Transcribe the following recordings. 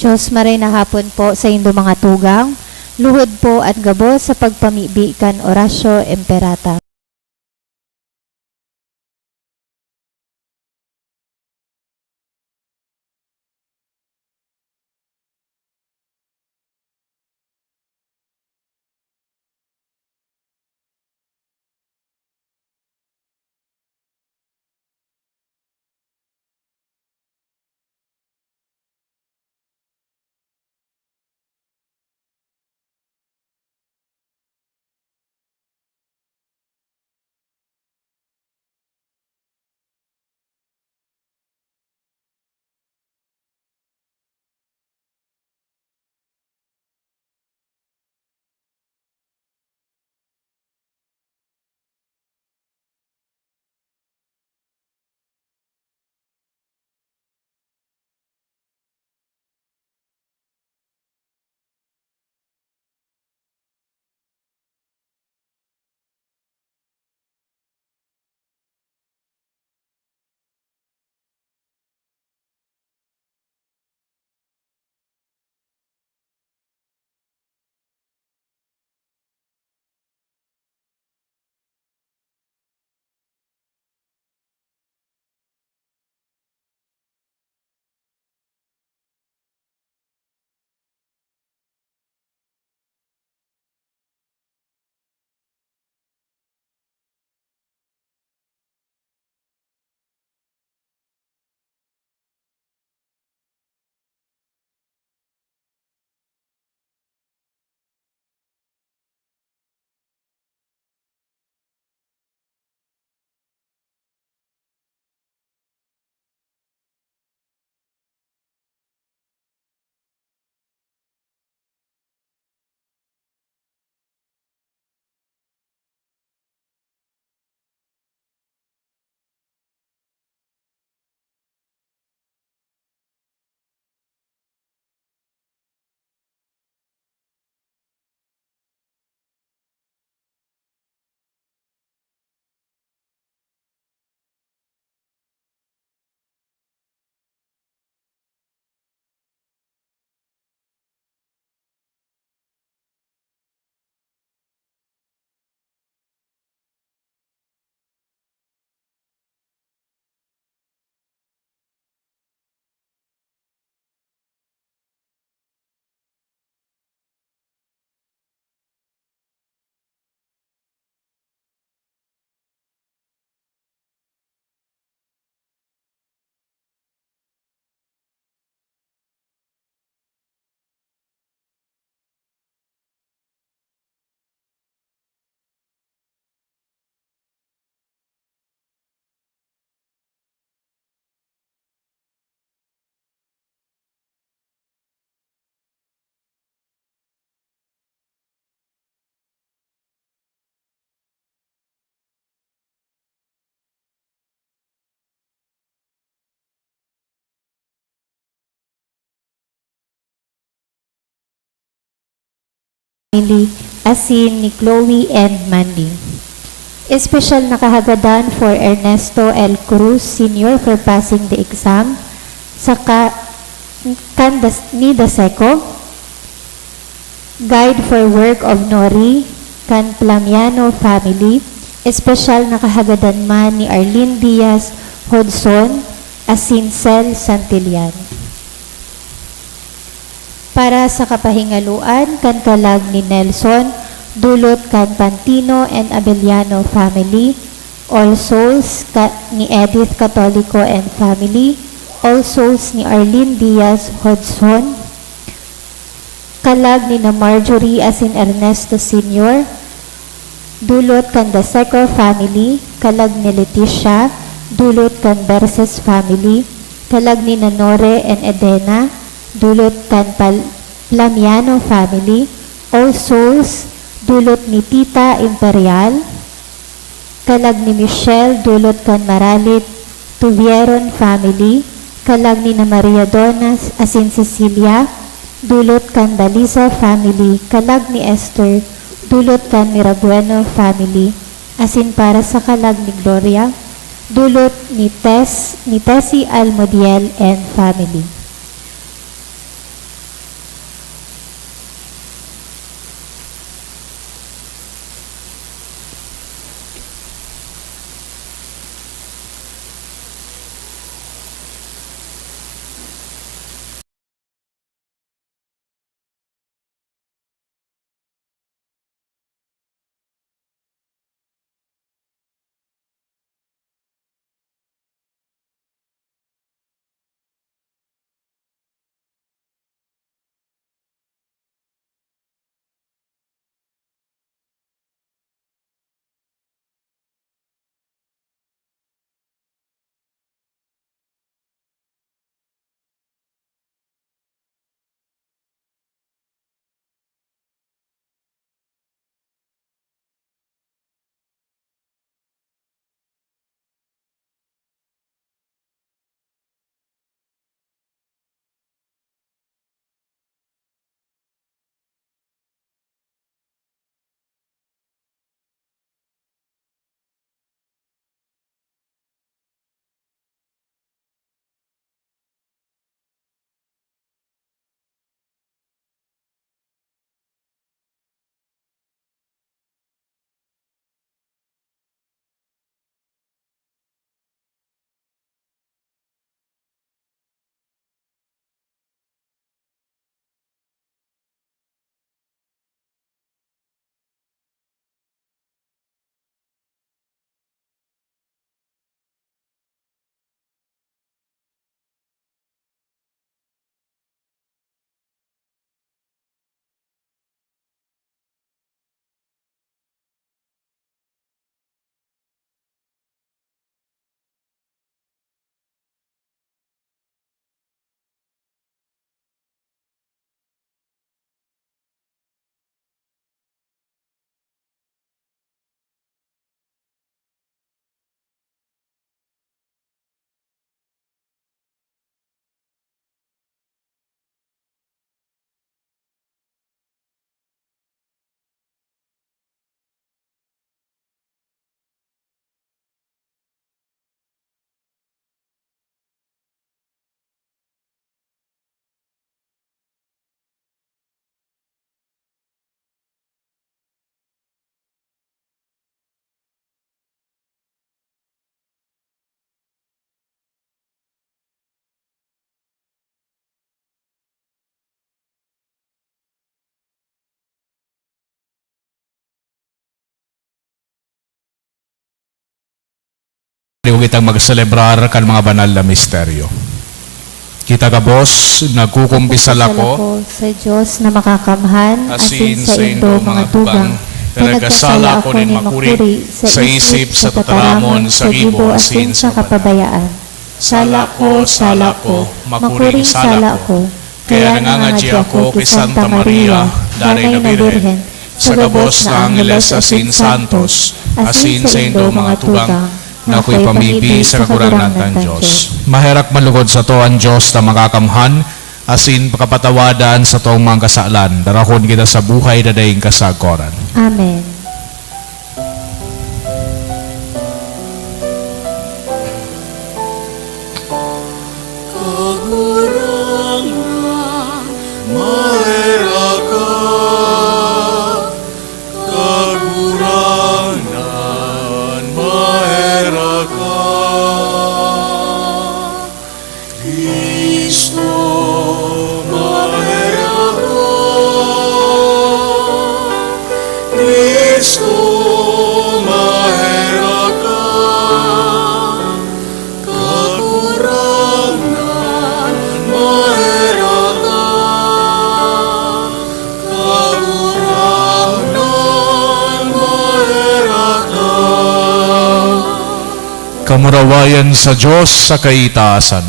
Diyos maray na hapon po sa indo mga tugang, luhod po at gabos sa pagpamibi kan orasyo emperata. Family, asin ni Chloe and Mandy. Special na kahagadan for Ernesto L. Cruz Sr. for passing the exam sa ni Daseco. Guide for work of Nori, kan Plamiano family. Special na kahagadan man ni Arlene Diaz Hodson, asin Cel Santillan. Para sa kapahingaluan, kan kalag ni Nelson, dulot kan Pantino and Abellano family, All Souls ni Edith Catolico and family, All Souls ni Arlene Diaz Hodson, kalag ni na Marjorie asin Ernesto Sr., dulot kan Daseco family, kalag ni Leticia, dulot kan Berses family, kalag ni Nore and Edena, dulot kan Plamiano family, All Souls, dulot ni Tita Imperial, kalag ni Michelle, dulot kan Maralit Tuvieron family, kalag ni na Maria Donas asin Cecilia, dulot kan Balisa family, kalag ni Esther, dulot kan Mirabueno family, asin para sa kalag ni Gloria, dulot ni Tessie Almodiel and family. Di kitang magselebrar kan mga banal na misteryo. Kita ka, boss, nagkukumpisal ako sa Diyos na makakamhan, asin sa indo mga tugang, nagkasala ko nin makuri sa isip, sa tataramon, sa gibo, asin sa kapabayaan. Sala ko, makuring sala ko, kaya nangangadji ako kay Santa Maria, Danay na Birhen, sa gabos na Angeles asin santos, asin sa indo mga tugang, na ako'y pamibi sa kagurangan ng Diyos. Maherak malugod sa to ang Diyos na makakamhan, asin pakapatawadan sa toong mga kasalan, darakon kita sa buhay na daing kasagoran. Amen. Kamurawayan sa Diyos sa kaitaasan.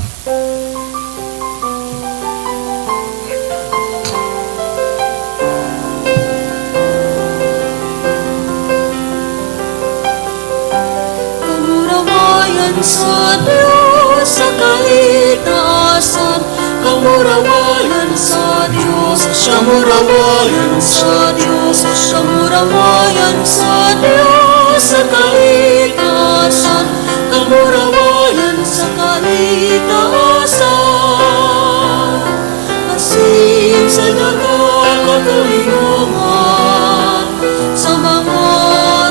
Kamurawayan sa Diyos sa kaitaasan. Kamurawayan sa Diyos, kamurawayan sa Diyos, kamurawayan sa Diyos sa kaitaasan. Kamurawayan sa kaitaasan, asin sa dagat katulungan, sa mga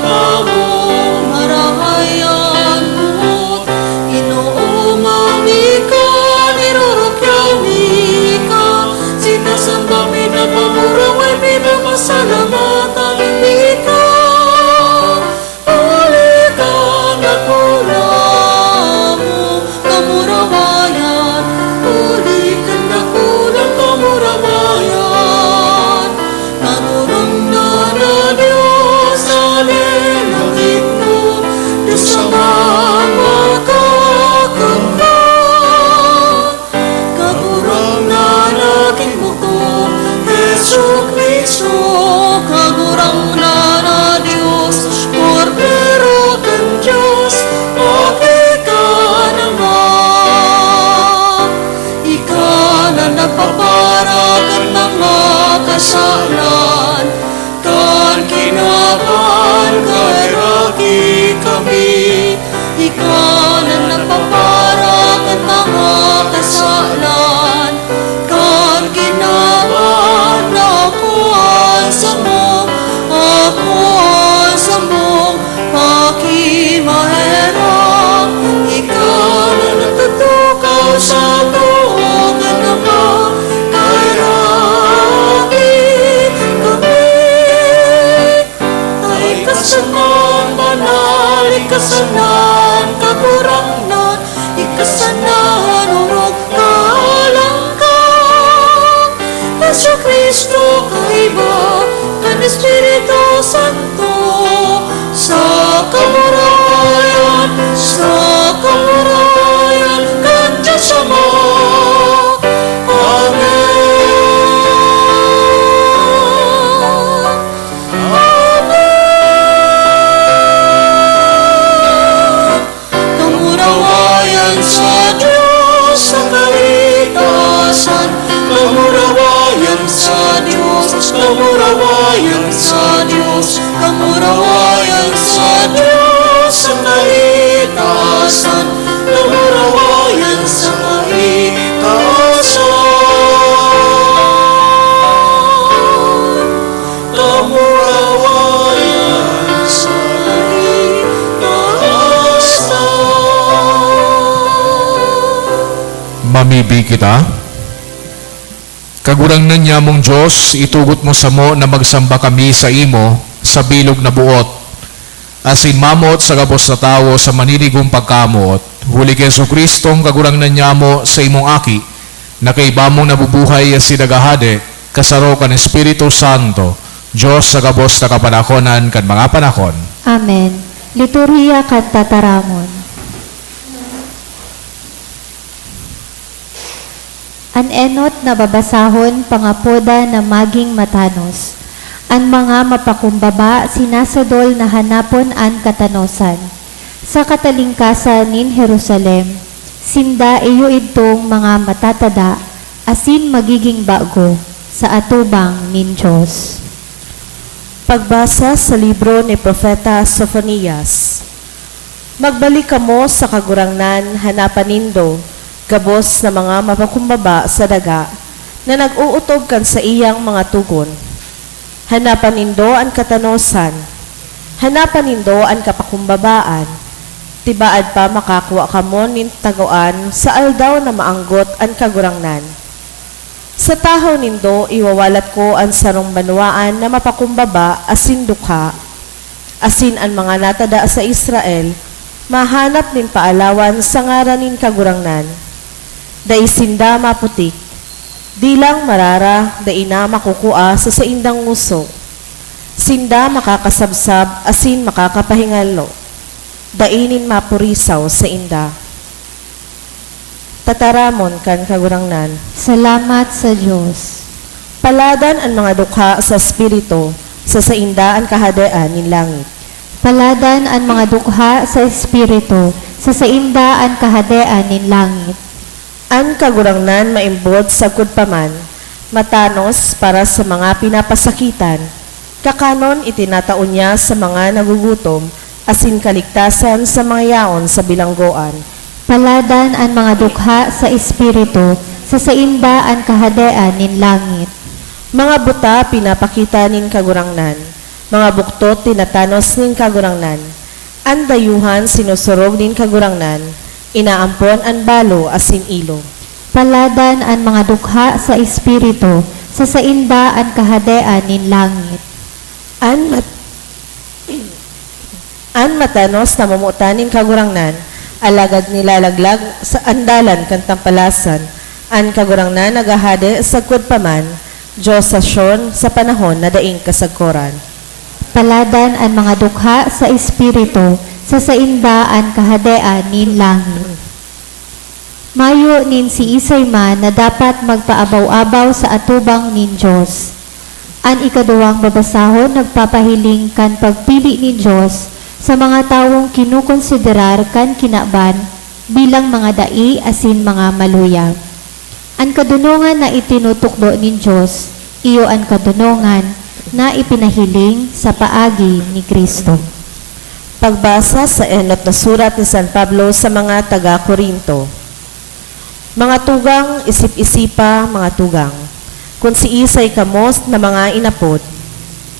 taong marahayan mo, Ginoong amika, nirurukyaw mika, sinasamba pinapamuraway, pinapasalamatan mika. Kasalan, kan kinaban kay raki kami, ikaw na nagpapara kan mga kasalan, kan kinaban ako ang samong, pakimahera, ikaw na natutukaw sa tuong naman, ikasanan, banal, ikasanan, kakurangnan, ikasanan, urok kalangkang. Yesu Kristo kaiba, kan Espiritu Santo, sa kamurayan, kan Diyos Ama. Kamurawayan sa Diyos, kamurawayan sa Diyos sa kaitaasan, kamurawayan sa kaitaasan, kamurawayan sa kaitaasan. Mamibi kita. Kagurangnan niya mong Diyos, itugot mo sa mo na magsamba kami sa imo sa bilog na buot. asin mamot sa gabos na tao sa maninigong pagkamot, huli kay Jesucristong kagurangnan niya mo sa imong aki, na kay bamong nabubuhay asin nagahade, kasaro kan Espiritu Santo, Diyos sa gabos na kapanahonan kan mga panahon. Amen. Liturhiya kan tataramon. An enot na babasahon pangapoda na maging matanos. An mga mapakumbaba sinasadol na hanapon an katanosan. Sa katalingkasan nin Jerusalem, sinda iyo itong mga matatada, asin magiging bago sa atubang nin Diyos. Pagbasa sa libro ni Propeta Sophonias. Magbalik kamo sa kagurangnan, hanapan nindo, gabos na mga mapakumbaba sa daga, na nag-uutob kan sa iyang mga tugon. Hanapan nindo ang katanosan, hanapan nindo ang kapakumbabaan, tibaad pa makakuha kamo nin taguan sa aldaw na maanggot ang kagurangnan. Sa tahaw nindo, iwawalat ko ang sarong banwaan na mapakumbaba asin dukha, asin ang mga natada sa Israel, mahanap nin paalawan sa ngaran nin kagurangnan. Daisinda maputik, di lang marara, daina makukua sa saindang nguso. Sinda makakasabsab, asin makakapahingalo, dainin mapurisaw sa inda. Tataramon kan kagurangnan. Salamat sa Diyos. Paladan ang mga dukha sa espiritu, sa saindaan kahadaan nin langit. Paladan ang mga dukha sa espiritu, sa saindaan kahadean nin langit. Ang kagurangnan maimbod sa kudpaman, matanos para sa mga pinapasakitan, kakanon itinataon niya sa mga nagugutom, asin kaligtasan sa mga yaon sa bilanggoan. Paladan ang mga dukha sa espiritu, sa saindaan kahadean nin langit. Mga buta pinapakita nin kagurangnan, mga buktot tinatanos nin kagurangnan. Ang dayuhan sinusurog nin kagurangnan, inaampon ang balo asin ilo. Paladan ang mga dukha sa espiritu, sa saindaan kahadean nin langit. An matanos na mamutanin kagurangnan, alagad nilalaglag sa andalan kan tampalasan, an kagurangnan nagahade sa kudpaman, Diyos sa Syon sa panahon na daing kasagkoran. Paladan ang mga dukha sa espiritu, sa saindaan kahadean nin langit. Mayo nin si Isay man na dapat magpaabaw-abaw sa atubang nin Diyos. An ikaduwang babasahon nagpapahiling kan pagpili ni Diyos sa mga tawong kinukonsiderar kan kinaban bilang mga dai asin mga maluyag. Ang kadunungan na itinutukdo ni Diyos, iyo ang kadunungan na ipinahiling sa paagi ni Kristo. Pagbasa sa enot na surat ni San Pablo sa mga taga-Korinto. Mga tugang, isip-isipa, mga tugang, kung si Isay kamos na mga inapod,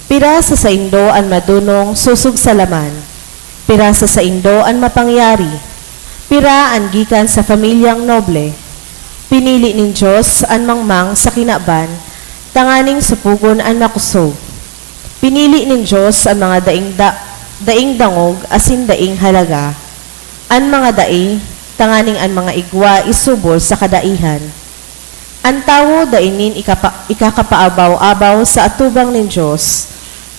pira sa saindo ang madunong susug sa laman, pira sa saindo ang mapangyari, pira ang gikan sa pamilyang noble, pinili nin Diyos ang mangmang sa kinaban, tanganing supugon ang makusog. Pinili nin Diyos ang mga daing dangog asin daing halaga. An mga dai, tanganing an mga igwa isubol sa kadaihan. Ang tao dainin ikakapaabaw-abaw sa atubang nin Diyos.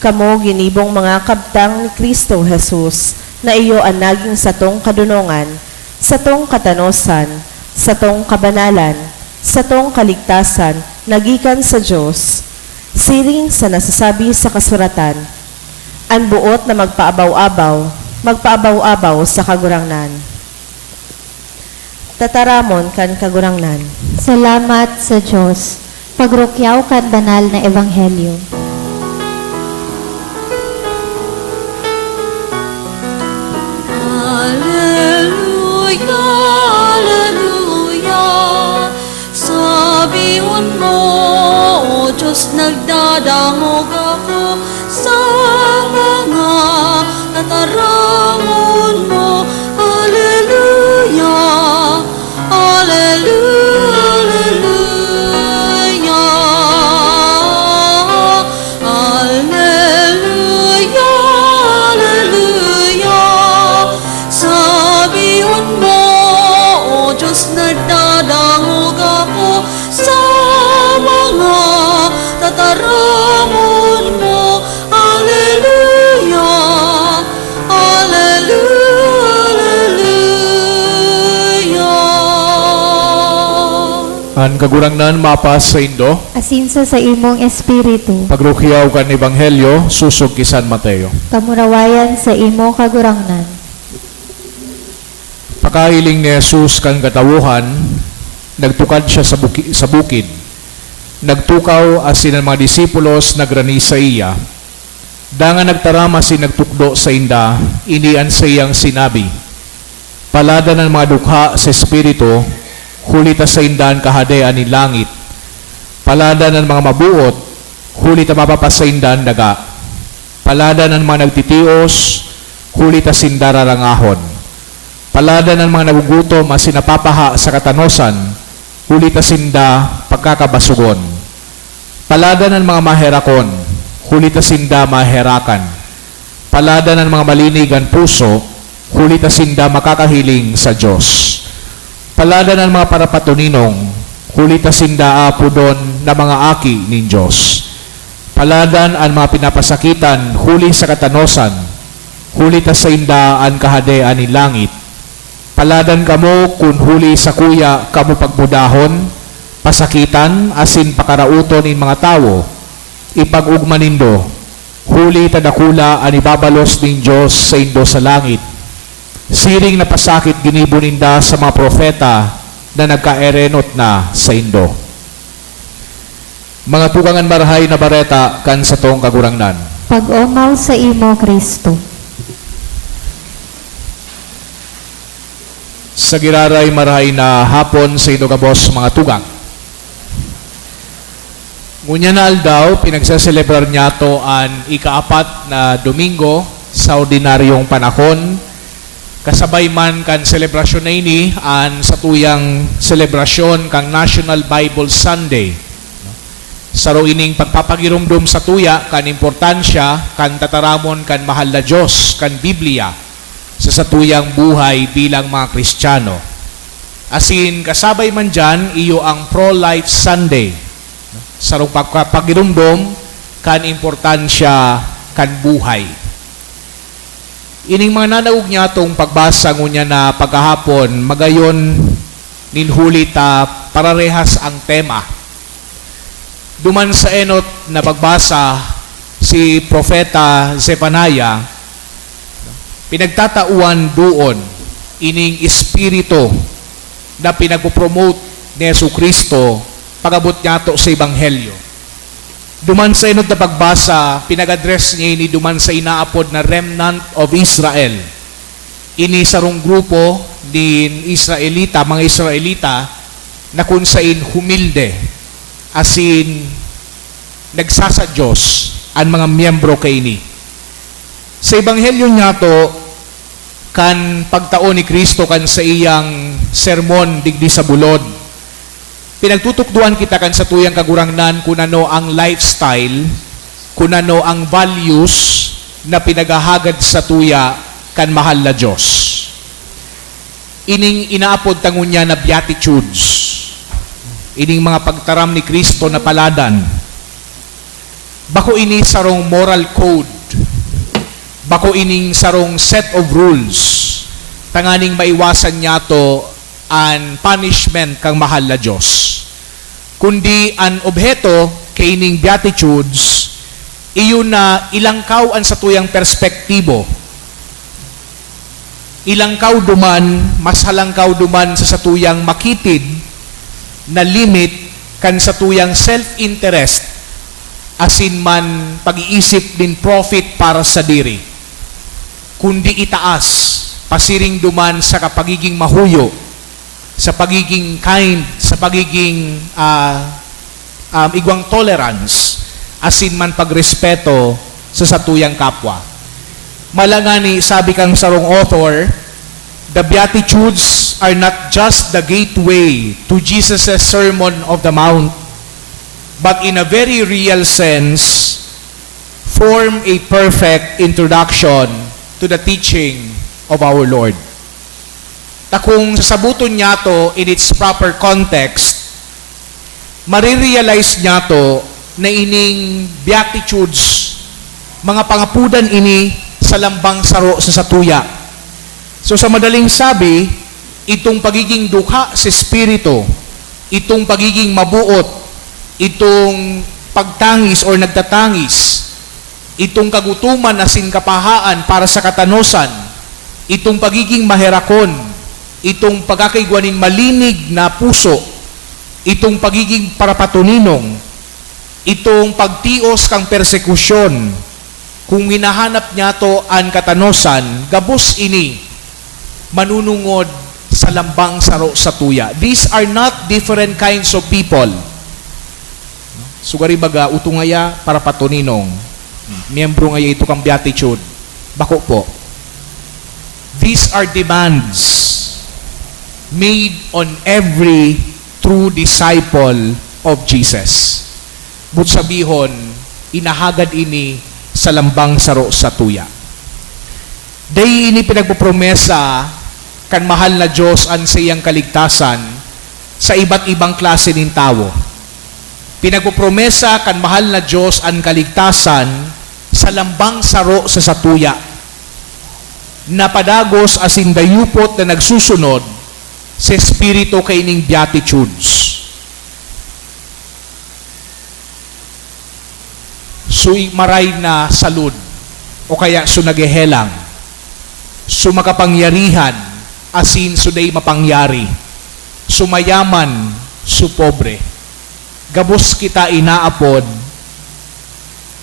Kamo ginibong mga kabtang ni Kristo Jesus na iyo ang naging satong kadunungan, satong katanosan, satong kabanalan, satong kaligtasan, nagikan sa Diyos. Siring sa nasasabi sa kasuratan, ang buot na magpaabaw-abaw sa kagurangnan. Tataramon kan kagurangnan. Salamat sa Diyos. Pagrukyaw kan banal na ebanghelyo. Alleluia, alleluia. Sabihin mo, O Diyos, nagdadangog ako sa mga tataramon mo. Alleluia, alleluia, alleluia, alleluia, An kagurangnan mapas sa Indo, asinsa sa imong espiritu, pagrukyaw kan Ebanghelyo, susog kisan Mateo. kamurawayan sa imo kagurangnan. Pakahiling ni Jesus kan katawuhan, nagtukad siya sa bukid. Nagtukaw asin ang mga disipulos nagrani sa iya. Dangan nagtarama si nagtukdo sa inda, inian sa iyang sinabi, palada ng mga dukha sa espiritu, hulita sa indan kahadean ni langit. Palada ng mga mabuot, hulita mapapasaindan daga. Palada ng mga nagtitios, hulita sindararangahon. Palada ng mga nagugutom as sinapapaha sa katanosan, hulita sinda pagkakabasugon. Palada ng mga maherakon, hulita sinda maherakan. Palada ng mga malinigan puso, hulita sinda makakahiling sa Diyos. Palada ng mga parapatuninong, hulita sinda apudon na mga aki nin Diyos. Paladan ang mga pinapasakitan, huli sa katanosan, hulita sa inda ang kahadean ni langit. Paladan kamo kun huli sa kuya kamo pagbudahon, pasakitan, asin pakarauton in mga tao, ipag-ugmanindo, huli tadakula ang ibabalos nin Diyos sa indo sa langit. Siring na pasakit ginibuninda sa mga propeta na nagkaerenot na sa indo. Mga tugangan marahay na bareta kan sa tong kagurangnan. Pag-umaw sa imo, Kristo. Sa giraray marahay na hapon sa ino kabos mga tugang. Ngunya na aldaw, pinagsaselebrar niya to ang ikaapat na Domingo sa ordinaryong panahon. Kasabay man kan selebrasyon na ini an sa tuyang selebrasyon kang National Bible Sunday. Saro ining pagpapagirumdum sa tuya kan importansya kan tataramon kan mahal na Diyos kan Biblia sa tuyang buhay bilang mga Kristiyano. Asin kasabay man dyan, iyo ang Pro-Life Sunday. Sarong pagpapagirumdum kan importansya kan buhay. Ining mga nanaog niya itong pagbasa ngunya na pagkahapon, magayon ninhulita pararehas ang tema. Duman sa enot na pagbasa si Propeta Zephaniah, pinagtatauan doon ining espiritu na pinagpopromote ni Jesucristo pagabot niya to sa Ebanghelyo. Duman sa inot na pagbasa, pinag-address niya ini duman sa inaapod na remnant of Israel. Ini sarong grupo din Israelita, mga Israelita, na kung sain humilde, asin nagsasadyos ang mga miyembro kay ini. Sa Ebanghelyo niya to, kan pagtaon ni Kristo kan sa iyang sermon digdi sa bulod, pinagtutukduan kita kan sa tuyang kagurangnan kung ano ang lifestyle, kung ano ang values na pinagahagad sa tuya kan mahal na Diyos. Ining inaapod tangunya na beatitudes, ining mga pagtaram ni Kristo na paladan. Bako ini sarong moral code, bako ining sarong set of rules, tanganing maiwasan niya to an punishment kang mahal na Diyos. Kundi an obheto kay ining beatitudes, iyon na ilangkaw an sa tuyang perspektibo. Ilangkaw duman, mas halangkaw duman sa satuyang makitid na limit kan sa tuyang self-interest, asin man pag-iisip din profit para sa diri. Kundi itaas, pasiring duman sa kapagiging mahuyo, sa pagiging kind, sa pagiging igwang tolerance, asin man pagrespeto sa satuyang kapwa. Malangani, sabi kang sarong author, the Beatitudes are not just the gateway to Jesus' Sermon of the Mount, but in a very real sense, form a perfect introduction to the teaching of our Lord. Kung sasabuton niya to in its proper context, marirealize niya to na ining beatitudes, mga pangapudan ini sa lambang saro sa satuya. So sa madaling sabi, itong pagiging dukha sa espiritu, itong pagiging mabuot, itong pagtangis or nagtatangis, itong kagutuman na sinkapahaan para sa katanosan, itong pagiging maherakon, itong pagkakaigwanin malinig na puso, itong pagiging parapatuninong, itong pagtios kang persekusyon, kung hinahanap niya to ang katanosan, gabos ini, manunungod sa lambang saro sa tuya. These are not different kinds of people. Sugari baga, utungaya para patuninong. Miyembro ngaya ito kang beatitude. Bako po. These are demands made on every true disciple of Jesus. But sabihon, inahagad ini sa lambang saro sa tuya. Day ini pinagpopromesa kan mahal na Diyos ang sa iyang kaligtasan sa iba't ibang klase ng tao. Pinagpopromesa kan mahal na Diyos ang kaligtasan sa lambang saro sa satuya. Napadagos asin dayupot na nagsusunod sa Espiritu kaining beatitudes. Maray na salud o kaya sunagehelang, sumakapangyarihan asin suday mapangyari, sumayaman, supobre. Gabos kita inaapod,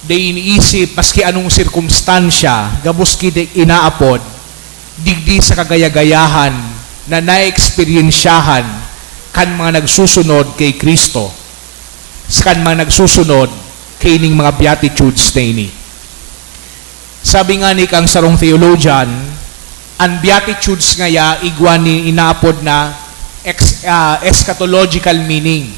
day iniisip, maski anong sirkumstansya, gabos kita inaapod, digdi sa kagayagayahan na na-experiensyahan kan mga nagsusunod kay Kristo, kan mga nagsusunod kay ning mga beatitudes na ini. Sabi nga ni kang sarong theologian, ang beatitudes ngaya igwan ni inaapod na eschatological meaning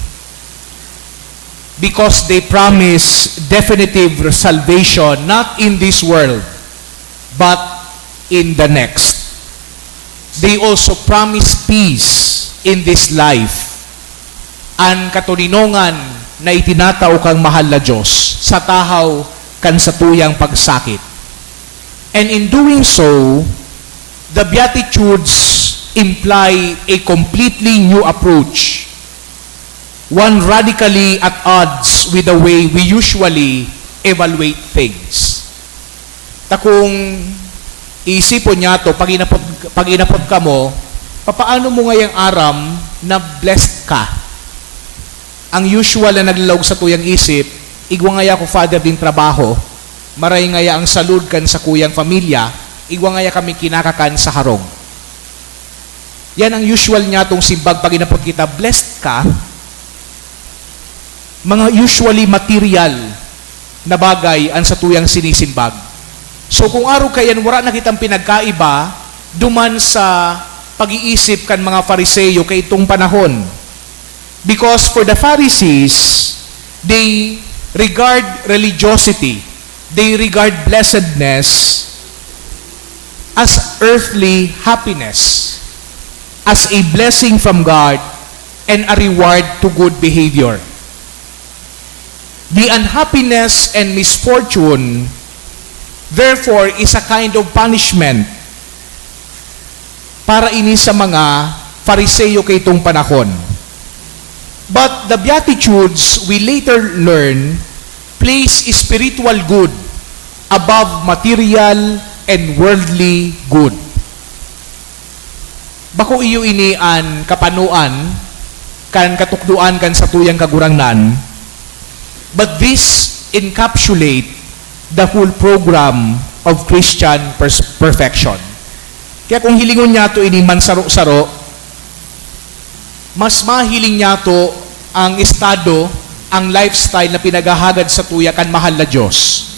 because they promise definitive salvation not in this world but in the next. They also promise peace in this life. Ang katuninongan na itinatao kang mahal na Diyos sa tahaw kan sa tuyang pagsakit. And in doing so, the Beatitudes imply a completely new approach, one radically at odds with the way we usually evaluate things. Takung iisipon niya to, pag inapot ka mo, papaano mo ngayang aram na blessed ka? Ang usual na naglalawag sa tuyang isip, igwa ngaya ko father din trabaho, maray ngaya ang salud kan sa kuyang pamilya, igwa ngaya kami kinakakan sa harong. Yan ang usual niya tong simbag pag inapot kita, blessed ka, mga usually material na bagay ang sa tuyang sinisimbag. So kung araw kayan, wala na kitang pinagkaiba, duman sa pag-iisip kan mga Fariseo kay itong panahon. Because for the Pharisees, they regard religiosity, they regard blessedness as earthly happiness, as a blessing from God and a reward to good behavior. The unhappiness and misfortune, therefore, is a kind of punishment para ini sa mga Fariseo kay itong panahon. But the Beatitudes, we later learn, place spiritual good above material and worldly good. Bako iyo ini an kapanuan, kan katukduan kan sa tuyang kagurangnan, but this encapsulate the whole program of Christian perfection. Kaya kung hilingon niya to ini mansaro-saro, mas mahiling niya to ang estado, ang lifestyle na pinagahagad sa tuya kan mahal na Diyos.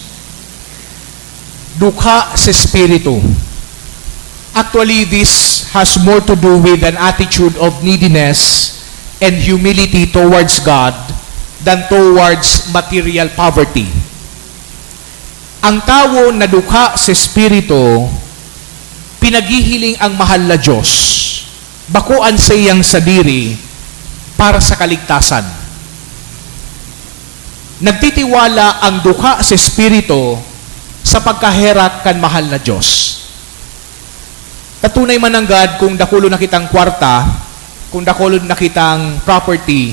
Dukha sa Espiritu. Actually, this has more to do with an attitude of neediness and humility towards God than towards material poverty. Ang tao na dukha sa Espiritu, pinagihiling ang mahal na Diyos. Bakuan sa iyang sadiri para sa kaligtasan. Nagtitiwala ang dukha sa Espiritu sa pagkaherak kan mahal na Diyos. Tatunay mananggad kung dakulo na kitang kwarta, kung dakulon na kitang property,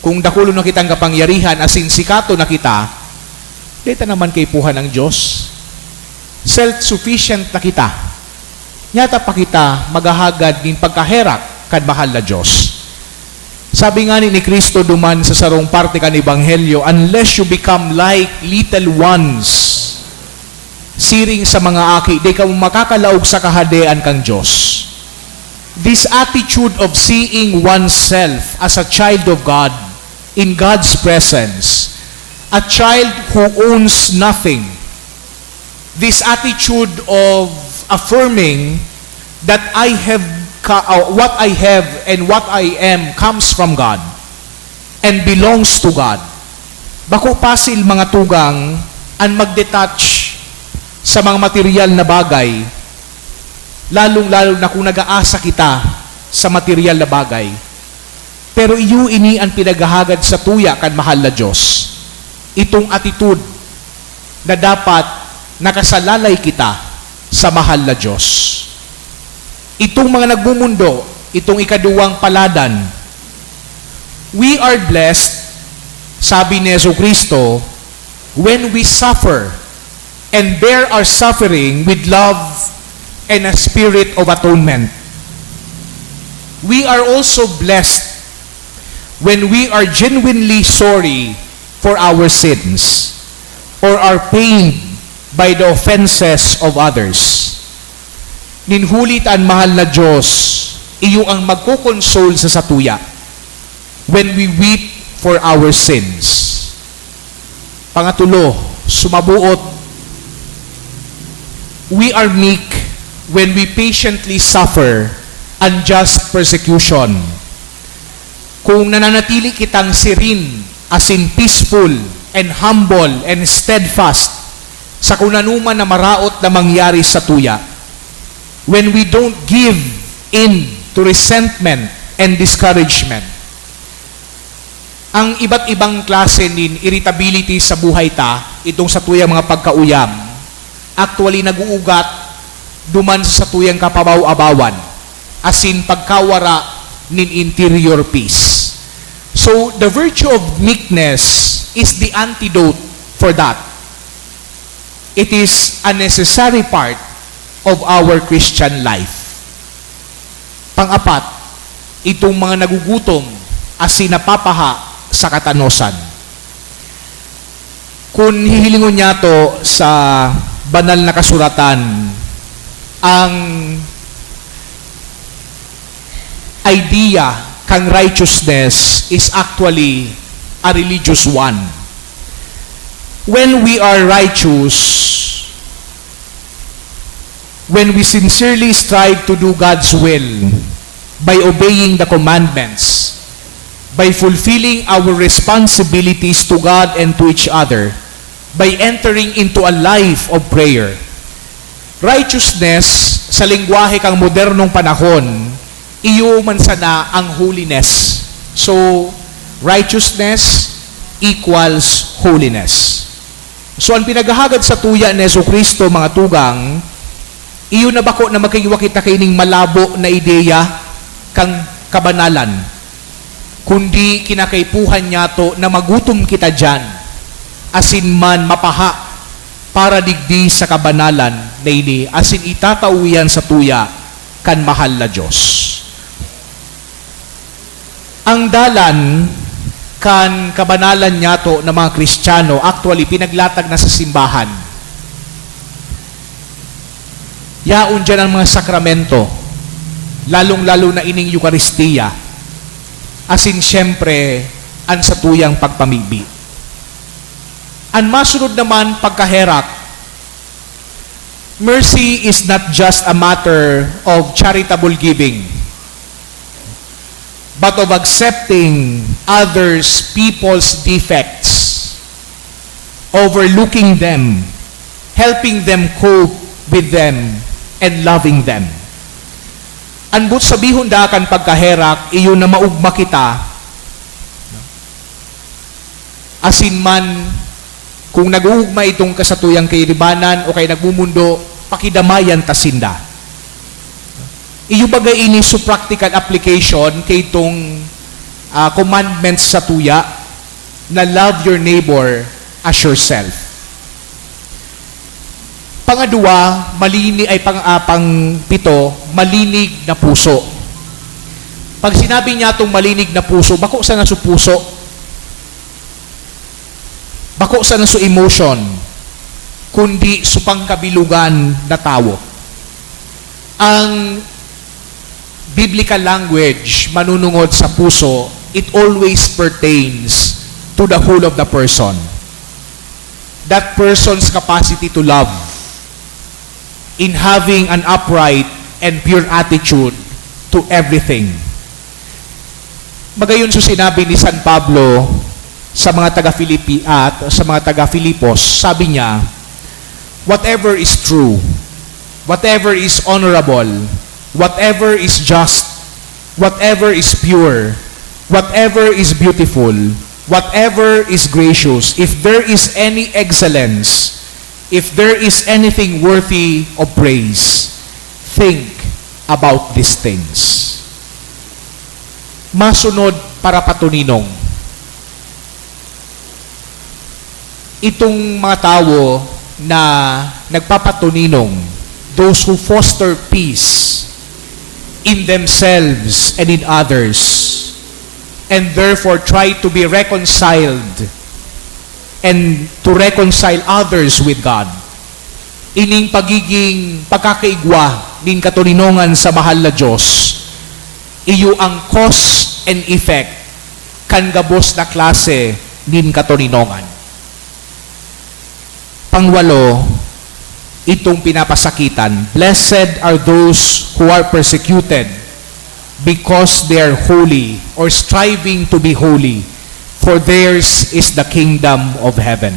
kung dakulon na kitang kapangyarihan, asin sikato na kita, dito naman kay puhan ng Diyos. Self-sufficient na kita. Nyata pa kita magahagad din pagkaherak kan mahal na Diyos. Sabi nga ni Kristo duman sa sarong parte kan Ebanghelyo, unless you become like little ones, siring sa mga aki, di ka makakalaog sa kahadean kang Diyos. This attitude of seeing oneself as a child of God in God's presence, a child who owns nothing, this attitude of affirming that I have what I have and what I am comes from God and belongs to God. Bako pasil mga tugang ang magdetach sa mga material na bagay, lalong-lalo na kung nag-aasa kita sa material na bagay. Pero iyo ini ang pinagahagad sa tuya kan mahal na Diyos. Itong attitude na dapat nakasalalay kita sa mahal na Diyos. Itong mga nagbumundo, itong ikaduwang paladan, we are blessed, sabi ni Jesucristo, when we suffer and bear our suffering with love and a spirit of atonement. We are also blessed when we are genuinely sorry for our sins or are pained by the offenses of others. Ninhulit ang mahal na Diyos, iyo ang magkukonsol sa satuya when we weep for our sins. Pangatulo, sumabuot, we are meek when we patiently suffer unjust persecution. Kung nananatili kitang sirin, as in peaceful and humble and steadfast sa kunanuman na maraot na mangyari sa tuya, when we don't give in to resentment and discouragement. Ang iba't ibang klase nin irritability sa buhay ta, itong sa tuyang mga pagkauyam, actually naguugat duman sa tuyang kapabaw-abawan, as in pagkawara nin interior peace. So, the virtue of meekness is the antidote for that. It is a necessary part of our Christian life. Pang-apat, itong mga nagugutom as napapaha sa katanosan. Kung hihilingon niya to sa banal na kasuratan, ang idea kang righteousness is actually a religious one. When we are righteous, when we sincerely strive to do God's will by obeying the commandments, by fulfilling our responsibilities to God and to each other, by entering into a life of prayer. Righteousness, sa lingwahe kang modernong panahon, iyo man sana ang holiness. So, righteousness equals holiness. So, ang pinagahagad sa tuya ni Jesucristo, mga tugang, iyo na bako na magkagiwa kita kaining malabo na ideya kang kabanalan, kundi kinakaipuhan niya to na magutom kita dyan, asin man mapaha para digdi sa kabanalan na ini, asin itatauyan sa tuya kan mahal na Diyos. Ang dalan kan kabanalan niya to na mga Kristiyano, actually pinaglatag na sa simbahan. Yaon dyan ang mga sakramento, lalong-lalo na ining Eucharistia, asin siyempre, ang satuyang pagpamibi. Ang masunod naman pagkaherak, mercy is not just a matter of charitable giving, but of accepting others' people's defects, overlooking them, helping them cope with them, and loving them. Anbut sabihon da kan pagkaherak, iyo na maugma kita, asin man, kung nag-uugma itong kasatuyang kairibanan o kay nagmumundo, pakidamayan tasinda. Iyo bagay ini so practical application kay itong commandments sa tuya na love your neighbor as yourself. Pangadua, pang-pito, malinig na puso. Pag sinabi niya itong malinig na puso, bako sa naso puso? Bako sa naso emotion? Kundi supang kabilugan na tao. Ang biblical language, manunungod sa puso, it always pertains to the whole of the person. That person's capacity to love, in having an upright and pure attitude to everything. Magayon so sinabi ni San Pablo sa mga taga-Filipi at sa mga taga-Filipos, sabi niya, whatever is true, whatever is honorable, whatever is just, whatever is pure, whatever is beautiful, whatever is gracious, if there is any excellence, if there is anything worthy of praise, think about these things. Masunod para patuninong. Itong mga tao na nagpapatuninong, those who foster peace in themselves and in others, and therefore try to be reconciled and to reconcile others with God. Ining pagiging pagkakaigwa nin katuninongan sa mahal na Diyos, iyo ang cause and effect kan gabos na klase nin katuninongan. Pangwalo, itong pinapasakitan, blessed are those who are persecuted because they are holy or striving to be holy, for theirs is the kingdom of heaven.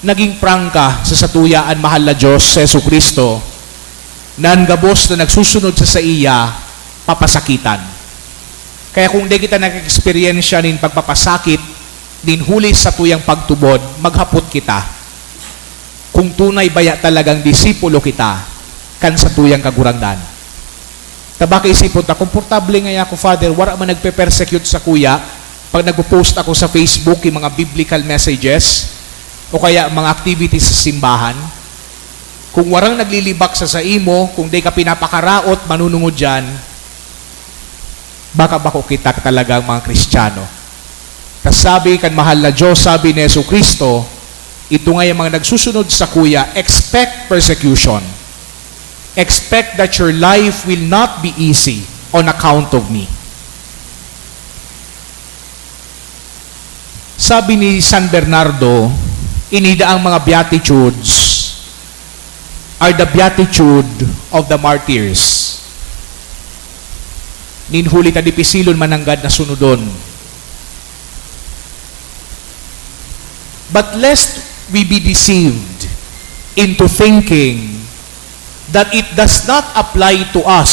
Naging prangka sa satuyaan mahal na Diyos sa Jesucristo, na ang gabos na nagsusunod sa iya, papasakitan. Kaya kung di kita nag-experiensya nin pagpapasakit, nin huli sa tuyang pagtubod, maghapot kita. Kung tunay baya talagang disipulo kita, kan sa tuyang kagurangdan. Tabaka isipon ta, komportable nga ako, Father, wala man nagpe-persecute sa kuya, pag nagpo-post ako sa Facebook, yung mga biblical messages, o kaya mga activities sa simbahan, kung warang naglilibak sa imo, kung di ka pinapakaraot, manunungod dyan, baka bako kita talagang mga Kristiyano. Kasabi kan mahal na Diyos, sabi ni Jesucristo, ito nga yung mga nagsusunod sa kuya, expect persecution. Expect that your life will not be easy on account of me. Sabi ni San Bernardo, inida ang mga beatitudes are the beatitude of the martyrs. Ninhuli ta di pisilon mananggad na sunodon. But lest we be deceived into thinking that it does not apply to us,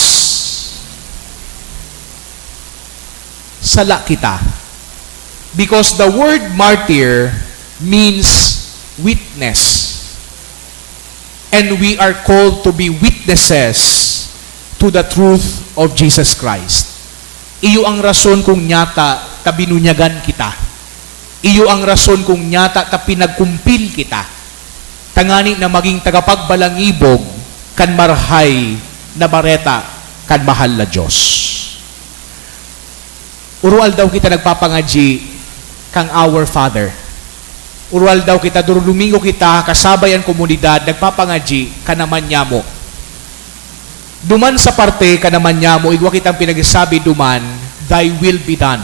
sala kita. Because the word martyr means witness. And we are called to be witnesses to the truth of Jesus Christ. Iyo ang rason kung nyata ta binunyagan kita. Iyo ang rason kung nyata ta pinagkumpil kita. Tangani na maging tagapagbalangibog kan marhay na bareta kan mahal na Diyos. Urual daw kita nagpapangadji kang our Father. Urual daw kita, Domingo kita, kasabay ang komunidad, nagpapangadji kanaman niya mo. Duman sa parte kanaman niya mo, igwa kitang pinagsasabi duman, thy will be done.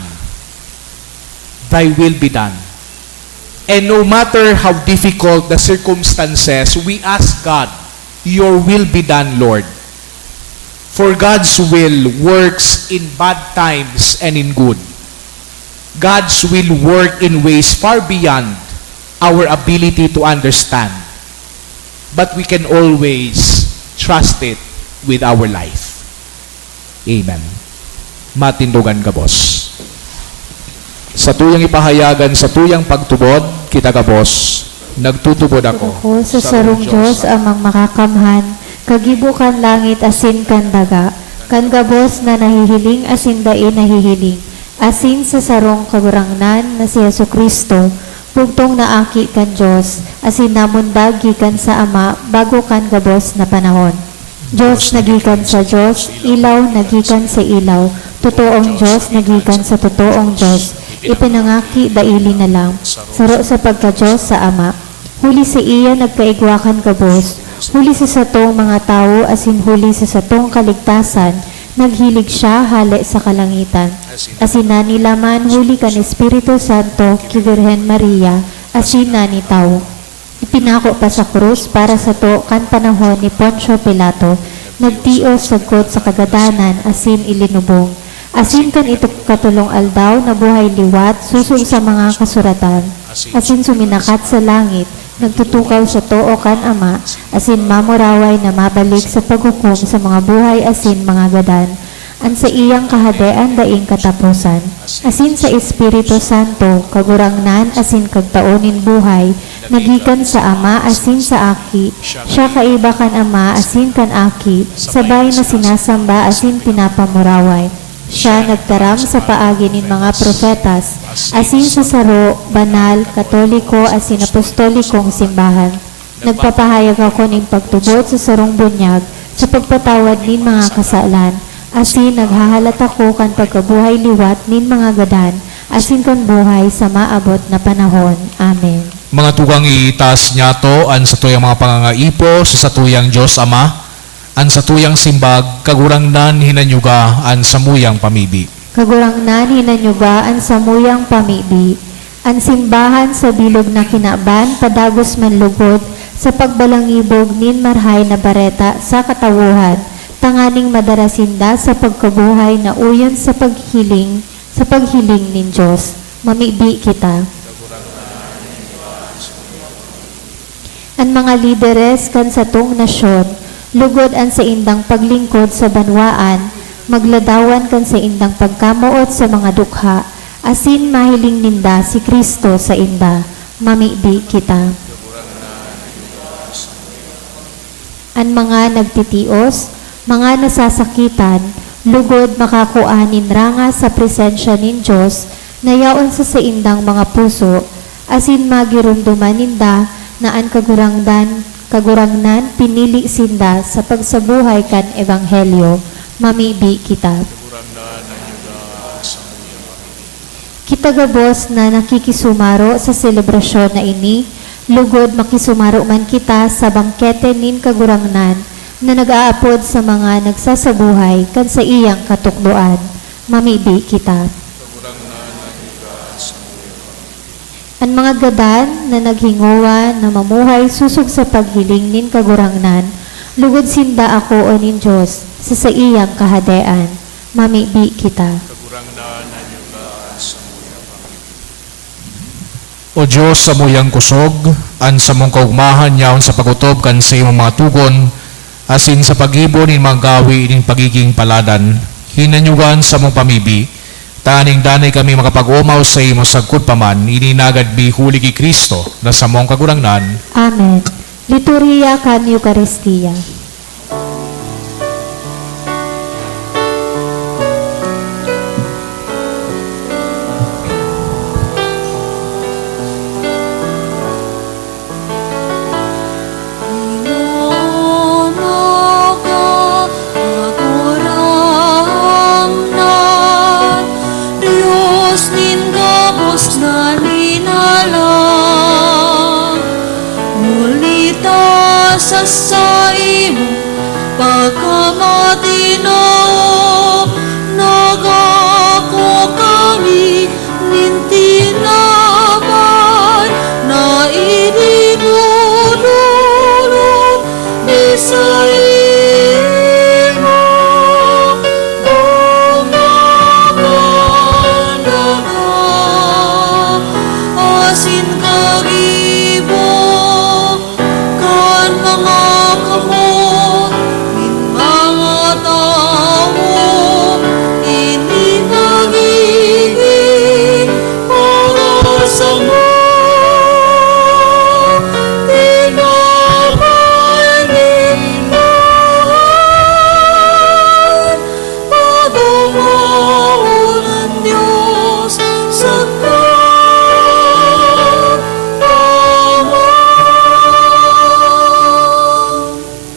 Thy will be done. And no matter how difficult the circumstances, we ask God, your will be done, Lord. For God's will works in bad times and in good. God's will work in ways far beyond our ability to understand. But we can always trust it with our life. Amen. Matindugan ka, boss. Sa tuyang ipahayagan, sa tuyang pagtubod, kita ka, boss, nagtutubod ako. Ako sa sarong Diyos amang makakamhan, kagibo kan langit asin kan daga, kan gabos na nahihiling asin dai nahihiling, asin sa sarong kagurangnan na si Yesu Kristo, pugtong naaki kan Diyos, asin namundag gikan sa Ama bago kan gabos na panahon. Diyos nagikan sa Diyos, ilaw nagikan sa ilaw, totoong Diyos nagikan sa totoong Diyos, ipinangaki daili na lang, saro sa pagka-Diyos sa Ama. Huli sa iya nagkaigwakan gabos, huli sa satong mga tao asin huli sa satong kaligtasan, naghilig siya hali sa kalangitan. Asin na nilaman huli kan Espiritu Santo ki Virhen Maria, asin na ni tao. Ipinako pa sa krus para sa to kan panahon ni Poncio Pilato, nagtios sagkot sa kagadanan asin ilinubong. Asin kan ito katulong aldaw na buhay liwat susog sa mga kasuratan, asin suminakat sa langit, nagtutukaw sa too kan Ama, asin mamuraway na mabalik sa paghukom sa mga buhay asin mga gadan, an sa iyang kahadean daing katapusan, asin sa Espiritu Santo, kagurangnan asin kagtaonin buhay, nagikan sa Ama asin sa Aki, siya kaiba kan Ama asin kan Aki, sabay na sinasamba asin pinapamuraway. Siya nagtaram sa paagi nin mga profetas, asin sa saro, banal, katoliko, asin apostolikong simbahan. Nagpapahayag ako ning pagtubot sa sarong bunyag, sa pagpatawad nin mga kasalan, asin naghahalat ako kan pagkabuhay liwat nin mga gadan, asin kan buhay sa maabot na panahon. Amen. Mga tugang itaas niya to, an sa tuyang mga pangangaipo, sa satuyang Diyos Ama, an sa tuyang simbag, kagurangnan hinanyuga, an samuyang pamibi. Kagurangnan hinanyuga an samuyang pamibi, an simbahan sa bilog na kinaban, padagos man lugod, sa pagbalangibog nin marhay na bareta sa katawuhan, tanganing madarasinda sa pagkabuhay na uyon sa paghiling nin Diyos. Mamibi kita. An mga lideres kan satong nasyon, lugod an sa indang paglingkod sa banwaan, magladawan kan sa indang pagkamuot sa mga dukha, asin mahiling ninda si Kristo sa inda. Mamibi kita. An mga nagtitios, mga nasasakitan, lugod makakuanin ranga sa presensya nin Diyos, nayaon sa indang mga puso, asin magirumduman ninda na an kagurangnan pinili sinda sa pagsabuhay kan Ebanghelyo. Mamibi kita. Kita gabos na nakikisumaro sa selebrasyon na ini, lugod makisumaro man kita sa bangkete nin kagurangnan na nag-aapod sa mga nagsasabuhay kan sa iyang katukduan. Mamibi kita. Ang mga gadan na naghinguwa na mamuhay susog sa paghiling nin kagurangnan, lugod sinda ako o nin Diyos sa iyang kahadean. Mamibi kita. O Diyos sa muyang kusog, an sa mong kaugmahan yaon sa pagutob kan sa imong mga tugon, asin sa pag-ibon nin mga gawi nin pagiging paladan, hinanyugan sa mong pamibi, taning danay kami makapag-umaw sa imo sagkod paman, ininagad bi huli ki Kristo na sa mong kagurangnan. Amen. Liturhiya kan Eucharistia. Sa imo pagkamatinaw, nagako kami nintinaman na idinudulog di sa imo umakandaga asin kagibo kan mga kamot min mga tao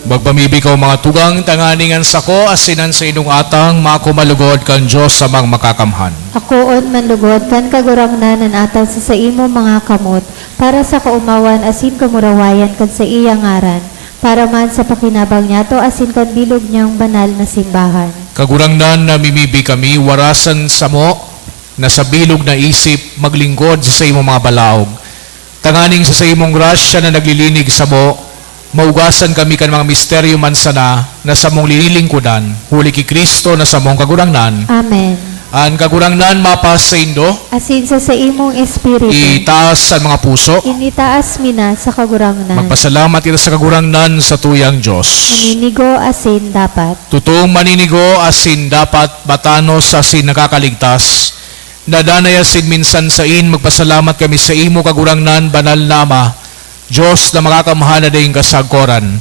Magpamibikaw mga tugang, tanganingan sako, asinan sa inong atang, makumalugod kan Diyos sa mga makakamhan. Akoon manlugod kan kagurangnan ng atan sa imo mga kamot, para sa kaumawan asin kamurawayan kan sa iyang ngaran, para man sa pakinabang niya to asin kan bilog niyang banal na simbahan. Kagurangnan na mimibi kami, warasan sa mo, na sa bilog na isip, maglingkod sa imong mga balaog. Tanganing sa imong grasya na naglilinig sa mo, maugasan kami kan mga misteryo man sana na sa mong lilingkudan, huli ki Kristo na sa mong kagurangnan. Amen. Ang kagurangnan mapas sa indo, Asin sa imong espiritu, itaas sa mga puso, initaas mina sa kagurangnan. magpasalamat ito sa kagurangnan sa tuyang Diyos. Maninigo asin dapat. Totoong maninigo asin dapat batanos asin nakakaligtas. Nadanay asin minsan sa magpasalamat kami sa imo kagurangnan banal na Ama, Diyos na makakamahal na dayong kasagkoran.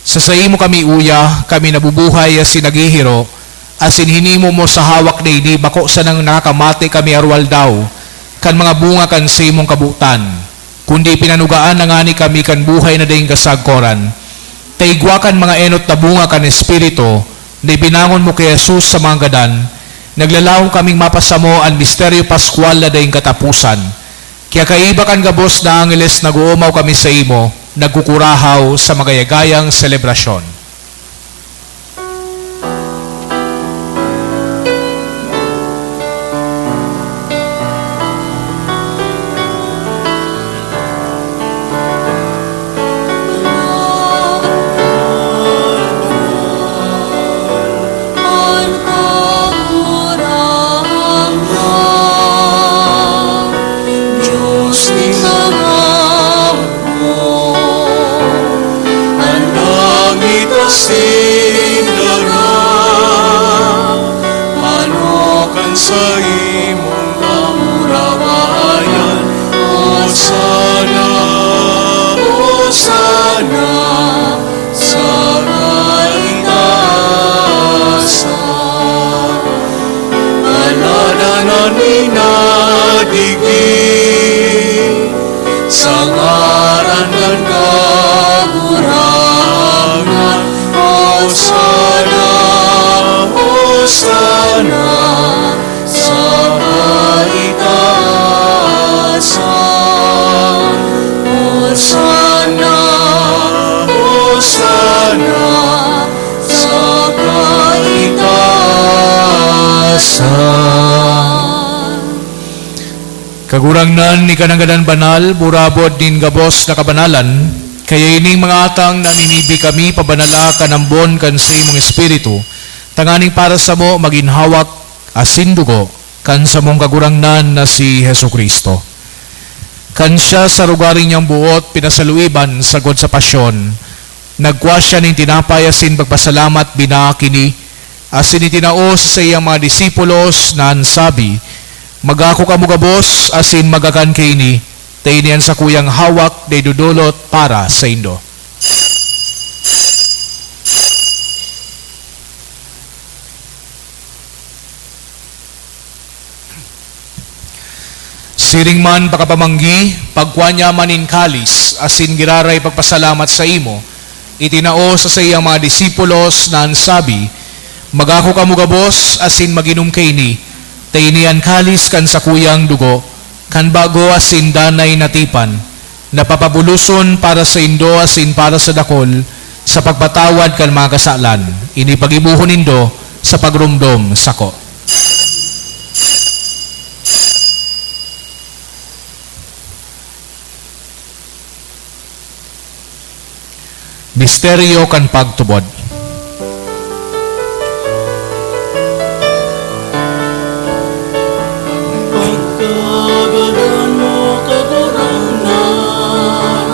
Sa imo kami uya, kami nabubuhay asin naghihiro, asin hinimo mo sa hawak na ini, bako sa nang nakakamati kami arwal daw, kan mga bunga kan sa imong kabutan. Kundi pinanugaan na ngani kami kan buhay na dayong kasagkoran. Taigwa kan mga enot na bunga kan Espiritu, na ibinangon mo kay Jesus sa mga gadan, naglalawang kaming mapasamo ang misteryo Pascual na dayong katapusan. Kaya kaiba kan gabos na angeles nag-uumaw kami sa imo, nagkukurahaw sa magayagayang selebrasyon. Ang kagurangan, Diyos ni mga mo, ang langit asin dagat, panokan sa imong kamurawayan, Hosana, Hosana, sa kaitaasan. Aladanan inadigin, sa ngaran ng kagurangan, Hosana, Hosana, sa kaitaasan. Hosana, Hosana, sa kaitaasan. Kagurangnan ni kananggadan banal, burabod din gabos na kabanalan, kaya ining mga atang namimibi kami, pabanala kanambon kan sa imong Espiritu, tanganing para sa mo maginhawak asin dugo, kan sa mong kagurangnan na si Hesu Kristo. Kan siya sa rugaring niyang buot, pinasaluiban sagod sa pasyon, nagkwa siya ng tinapay asin pagpasalamat binakini, asin itinao sa iyang mga disipulos na ansabi, magako ka mugabos asin magakan kini, tainian sa kuyang hawak day dudulot para sa indo. Siring man pakapamanggi, pagkwanya manin kalis, asin giraray pagpasalamat sa imo, itinao sa iyang mga disipulos na ansabi, magako ka mugabos asin maginom kini, tainian kalis kan sa kuyang dugo, kan bago asin danay natipan, napapabuluson para sa indo asin para sa dakol, sa pagpatawad kan mga kasalan, ini pagibuhon indo sa pagrumdom sako. Misteryo kan pagtubod. Pagkagadan mo kagurangnan,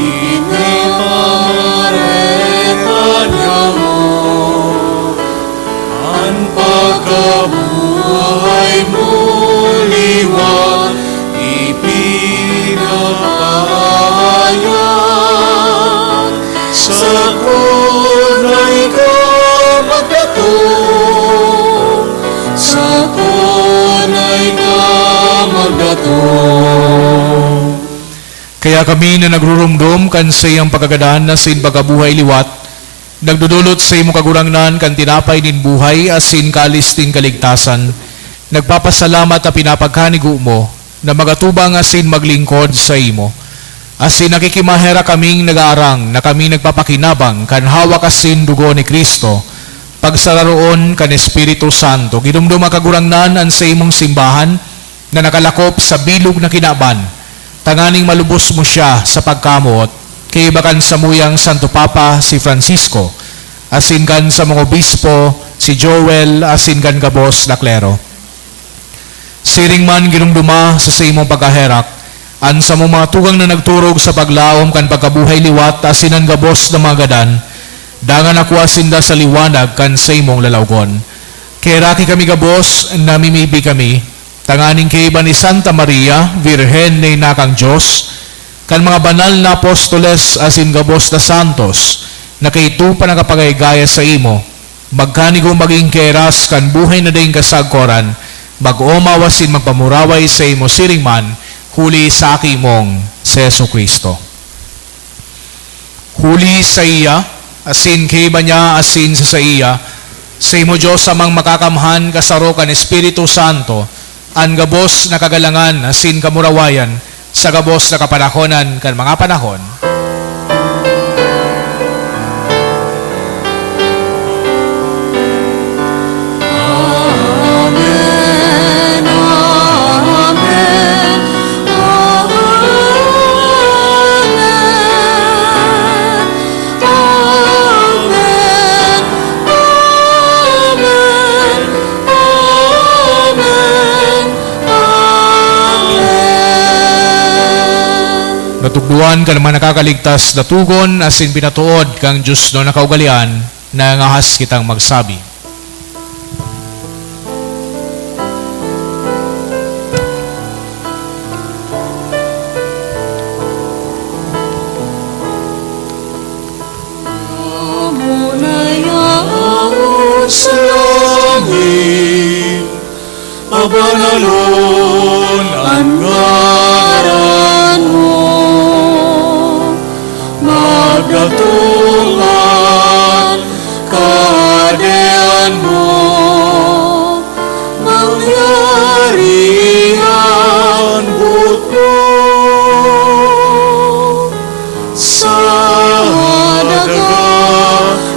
inipamareta niya mo, ang pagkabuhay mo liwat, ipinapahayag, sa kunay ka magdatong, sa kunay ka magdatong. Kaya kami na nagrurumdum kan sa iyang pagkagadan na sin pagabuhay liwat, Nagdudulot sa imo kagurangnan kan tinapay nin buhay asin kalis tin kaligtasan. Nagpapasalamat a pinapagkanigo mo na magatubang asin maglingkod sa imo. Asin nakikimahera kaming nag-aarang na kami nagpapakinabang kan hawak asin dugo ni Kristo. Pagsararoon kan Espiritu Santo, ginumduma kagurangnan an sa imong simbahan na nakalakop sa bilog na kinaban. Tanganing malubos mo siya sa pagkamot, kay bakan sa muyang Santo Papa si Francisco, asin kan sa mga obispo, si Joel, asin kan gabos na klero. Siring man ginumduma sa imong pagkaherak, an sa mga tugang na nagturog sa paglaom kan pagkabuhay liwat, asin ang gabos na mga gadan, dangan ako asinda sa liwanag kan sa imong lalawgon. Kaya raki kami gabos, namimibi kami, tanganing kay iba ni Santa Maria, Virhen na inakang Diyos, kan mga banal na apostoles asin gabos na santos, na kay ito pa nakapagaygaya sa imo, magkanigo maging keras kan buhay na daing kasagkoran, mag-umawasin magpamuraway sa imo siring man, huli sa akimong si Jesu Kristo. Huli sa iya, asin kay iba niya asin sa iya, sa imo Diyos amang makakamhan kasaro kan Espiritu Santo, ang gabos na kagalangan asin kamurawayan sa gabos na kapanahonan kan mga panahon. Amen, amen, amen, amen, Natugduan ka naman nakakaligtas na tugon asin pinatuod kang Diyos no nakaugalian na ngahas kitang magsabi. Amunayang sa langit, mabanalon ang ngaran mo, magdatungan kahadean mo, mangyari ang buto sa daga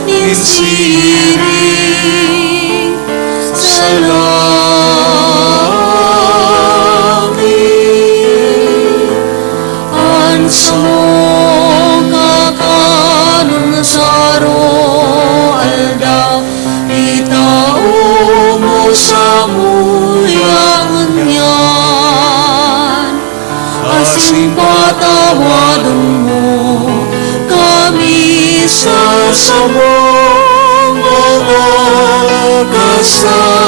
ninsiring sa langit. Ang samong kakanang saro aldaw, itao mo sa muyang niyan. Asin patawadan mo kami sa samong mga kasalanan.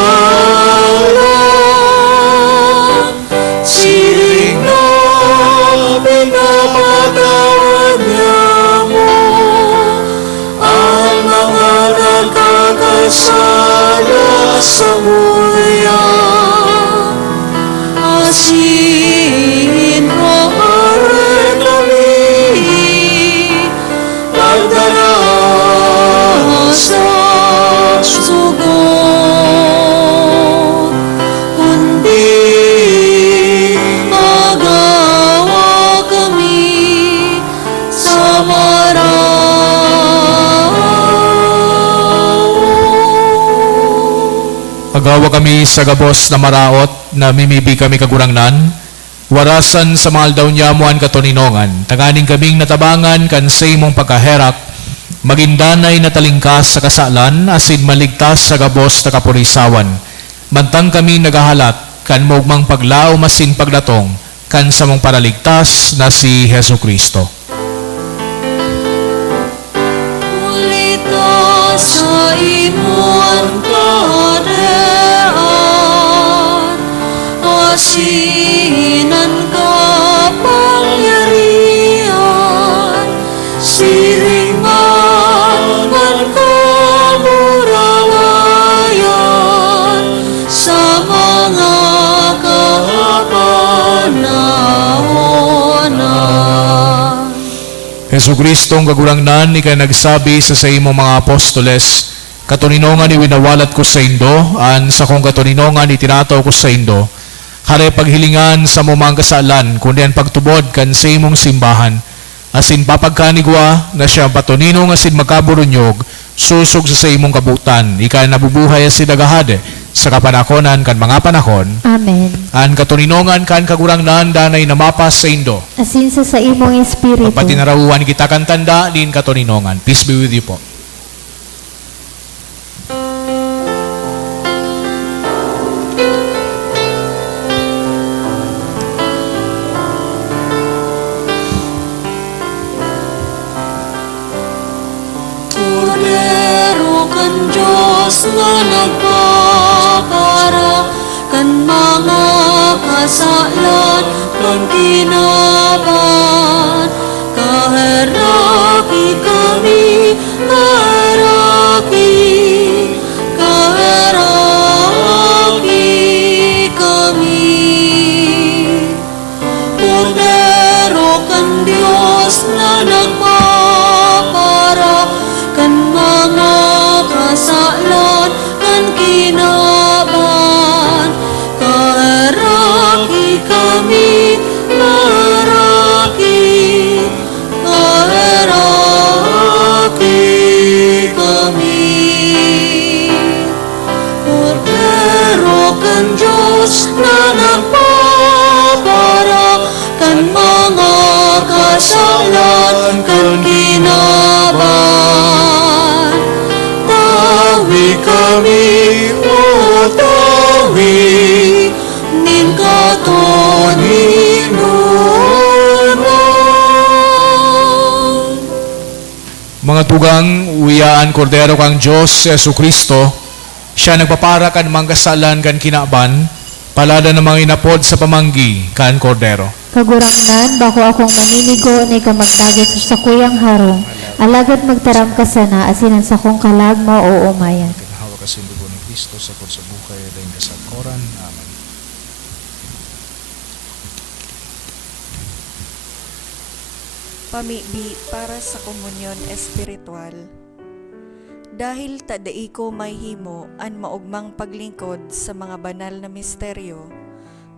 Siring na pinapatawad niya mo ang mga nagkakasala sa muyan. Asin maaari kami pagdala sa sugo, kundi magawa kami sa maraw. Agawa kami sa gabos na maraot na mimibi kami kagurangnan, warasan sa mga aldaw niya muan katoninongan, tanganing kaming natabangan kan sa imong pagkaherak, magindanay na talingkas sa kasalan, asin maligtas sa gabos na kapurisawan. Mantang kami nagahalat, kan mugmang paglao masin pagdatong, kan sa mong paraligtas na si Jesu Kristo. Ulita sa imuan kahadean, asinan kapangyarihan, siring man kamurawayan, sa mga kapanahonan. Hesu Kristong kagurangnan, ika nagsabi sa imo mga apostoles, katuninongan iwinawalat ko sa indo, an sa kong katuninongan itinataw ko sa indo, hare paghilingan sa mumang kasalan, kundi ang pagtubod kan sa imong simbahan, asin papagkanigwa na siya patuninong asin makaburunyog, susog sa imong kabutan, ika nabubuhay asin agahade, sa kapanakonan kan mga panahon, Amen. an katuninongan kan kagurangnan danay namapas sa indo. Asin sa imong espiritu. Pagpatinarawan kita kan tanda din katuninongan. Peace be with you po. Kordero kan Diyos nga nagpapara kan mga kasalan kan kinaban. Kaheraki kami, kaheraki, kaheraki kami. Kordero kan Diyos na nagpapara kan mga kasalan kan kinaban. Kaheraki kami, kaheraki, kaheraki kami. Kordero kan Diyos na nagpapara kan mga kasalan kan kinaban. Tawi kami, o tawi, nin katuninongan. Mga tugang, uyaan kordero kang Diyos, Yesu Kristo, siya nagpapara kan mga kasalan kan kinaban, palada ng mga inapod sa pamanggi kan kordero. Kagurangnan, bako akong maninigo na ikamagdagat sa sakuyang harong, alagad magtaram ka sana, asin ang sakong kalag mo o umayan. Kinahawak kasi ang dugo ni Kristo sa sa buhay dahil kasagkoran. Amen. Pamibi para sa komunyon espiritual. Dahil tadai ko may himo an maugmang paglingkod sa mga banal na misteryo,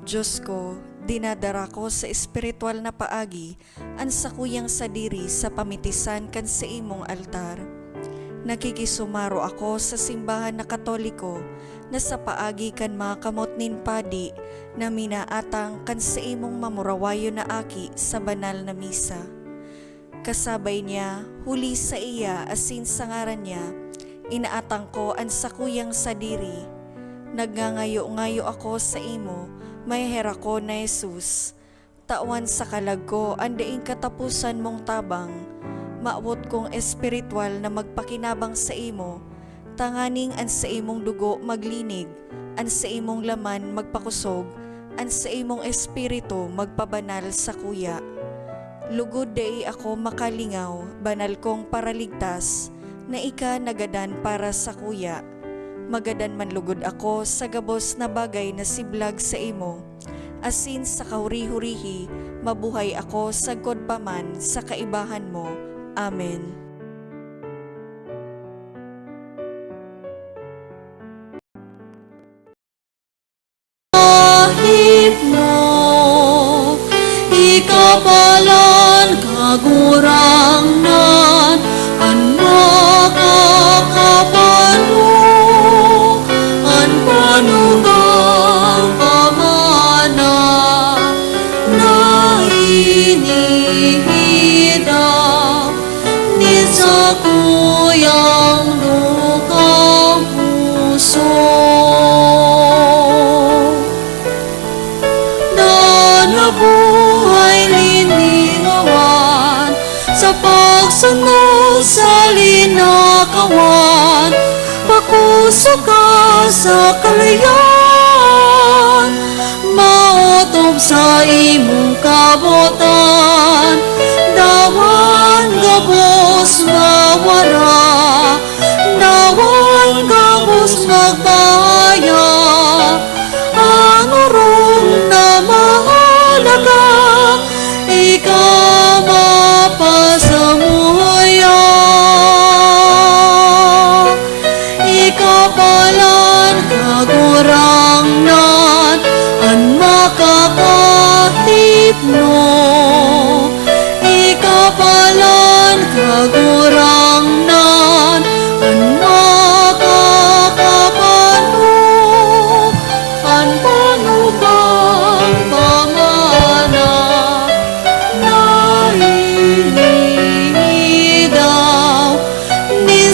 Diyos ko, dinadara ko sa espiritual na paagi an sakuyang sadiri sa pamitisan kan sa imong altar. Nakikisumaro ako sa simbahan na Katoliko na sa paagi kan mga kamot nin padi na minaatang kan sa imong mamurawayo na aki sa banal na misa. Kasabay niya, huli sa iya asin sa ngaran niya, inaatang ko ang sakuyang sadiri. Nagngangayo-ngayo ako sa imo, may hera ko na Jesus. Tawan sa kalag ko, andaing katapusan mong tabang. Maawot kong espiritual na magpakinabang sa imo, tanganing an sa imong dugo maglinig, an sa imong laman magpakusog, an sa imong espiritu magpabanal sa kuya. Lugod day ako makalingaw, banal kong paraligtas, na ika nagadan para sa kuya. Magadan man lugod ako sa gabos na bagay na siblag sa imo. Asin sa kahuri-hurihi, mabuhay ako sa godpaman sa kaibahan mo. Amen. Kahit mo, ikapalan kagurangnan, an makakapano, an panugang pamana, na inihidap, ni sa kuyang lukang puso. Nabuhay liningawan sa pagsunod sa linakawan, pakusog ka sa kalayan, maotob sa imong kabotan, dawan gabos mawara, dawan gabos magtaya, ano ron na mahalaga, ikaw mapasama.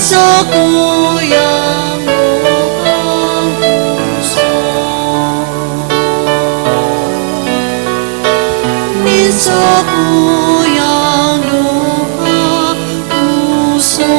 sa kuyang lukang puso. Ni sa kuyang lukang puso.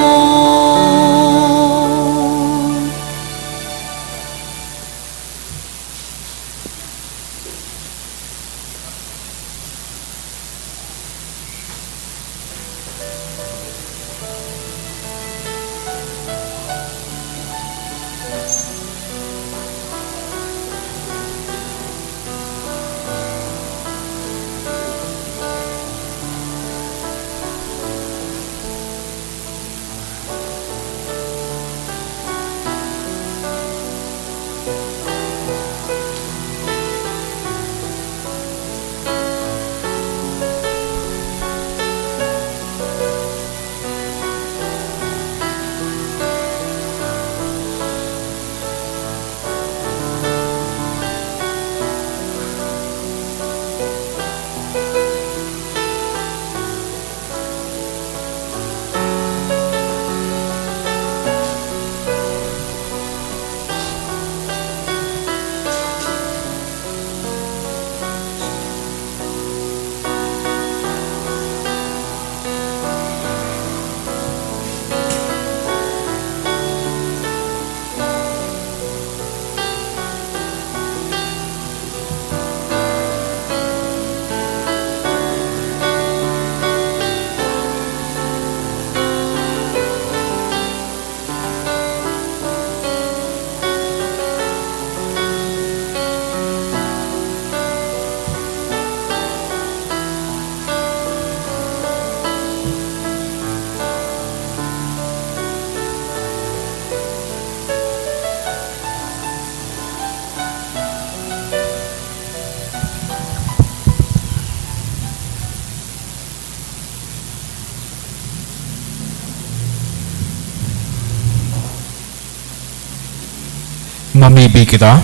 Mamibi kita.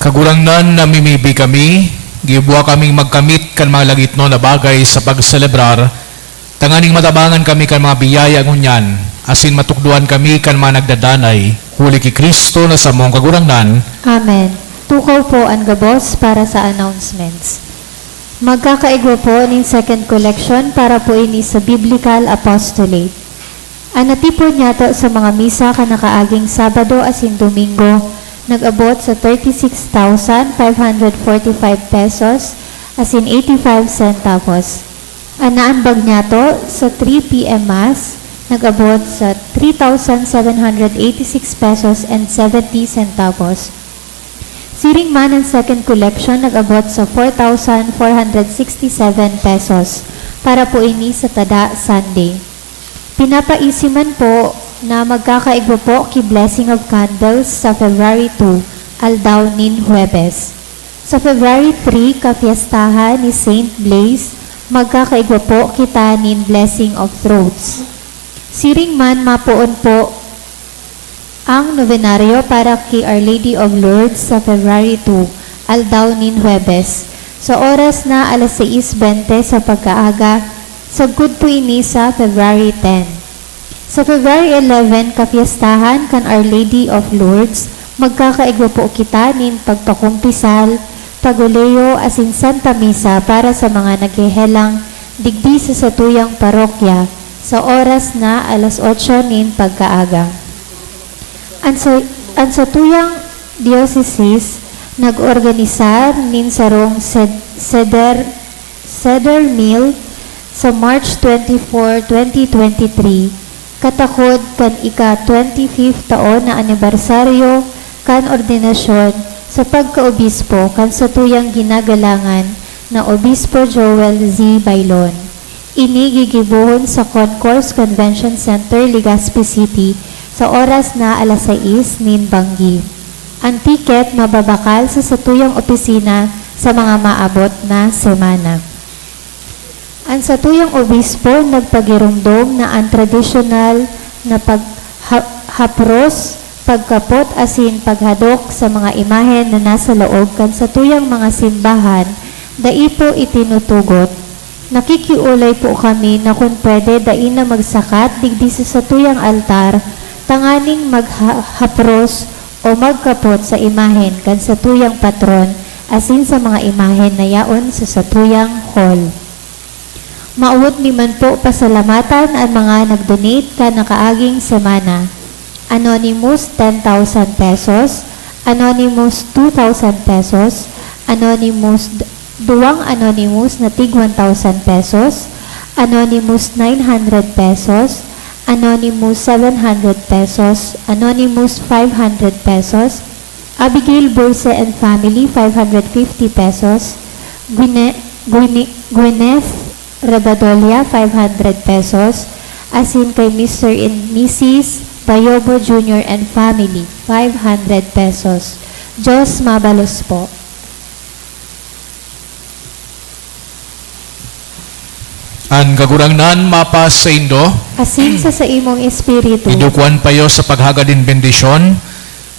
Kagurangnan na mimibi kami, gibuwa kaming magkamit kan mga lagitno na bagay sa pagselebrar, tanganing matabangan kami kan mga biyaya ngunyan, asin matukduan kami kan mga nagdadanay, huli ki Kristo na sa mong kagurangnan. Amen. Tukaw po ang gabos para sa announcements. Magkakaigwa po ng second collection para po ini sa Biblical Apostolate. Anatipon niyato sa mga misa kanakaaging Sabado asin Domingo, nag-abot sa 36,545 pesos asin 85 centavos. Anaambag niyato sa 3 p.m. Mass, nag-abot sa 3,786 pesos and 70 centavos. Siring man ang second collection, nag-abot sa 4,467 pesos para po ini sa Tada Sunday. Pinapaisiman po na magkakaigwa po ki Blessing of Candles sa February 2, Aldaw nin Huwebes. Sa February 3, kapiestahan ni Saint Blaise, magkakaigwa po kita nin Blessing of Throats. Siring man mapuon po ang novenaryo para kay Our Lady of Lourdes sa February 2, Aldaw nin Huwebes. Sa oras na alas 6:20 sa pagkaaga, sagud po ini sa February 10. Sa February 11, kapiestahan kan Our Lady of Lourdes, magkakaigwa po kita nin pagpakumpisal, paguleo asin Santa Misa para sa mga naghihelang digdi sa satuyang parokya sa oras na alas 8 nin pagkaaga. Ang satuyang diocese nag-organisar nin sarong Cedar Meal sa March 24, 2023, katakod kan ika-25th taon na anibersaryo kan ordinasyon sa pagkaobispo kan satuyang ginagalangan na Obispo Joel Z. Bailon. Ini gigibuhon sa Concourse Convention Center, Legazpi City sa oras na alas 6 nin Banggi. Ang tiket mababakal sa satuyang opisina sa mga maabot na semana. Ang satuyang obispo nagpagirumdom na ang tradisyonal na paghapros, pagkapot asin paghadok sa mga imahen na nasa loob kan satuyang mga simbahan, daipo itinutugot. Nakikiulay po kami na kung pwede dain na magsakat digdi sa satuyang altar, tanganing maghapros o magkapot sa imahen kan satuyang patron, asin sa mga imahen na yaon sa satuyang hall. Mauot ni man po pasalamatan ang mga nag-donate ka na kaaging semana. Anonymous 10,000 pesos, Anonymous 2,000 pesos, Duwang Anonymous na tig 1,000 pesos, Anonymous 900 pesos, Anonymous 700 pesos, Anonymous 500 pesos, Abigail Burse and Family 550 pesos, Gwyneth Rebadolia 500 pesos, asin kay Mr. and Mrs. Bayobo Jr. and Family 500 pesos. Diyos mabalos po. Ang kagurangnan mapas sa Indo, Asin sa imong espiritu, idukuan payo sa paghagad din bendisyon.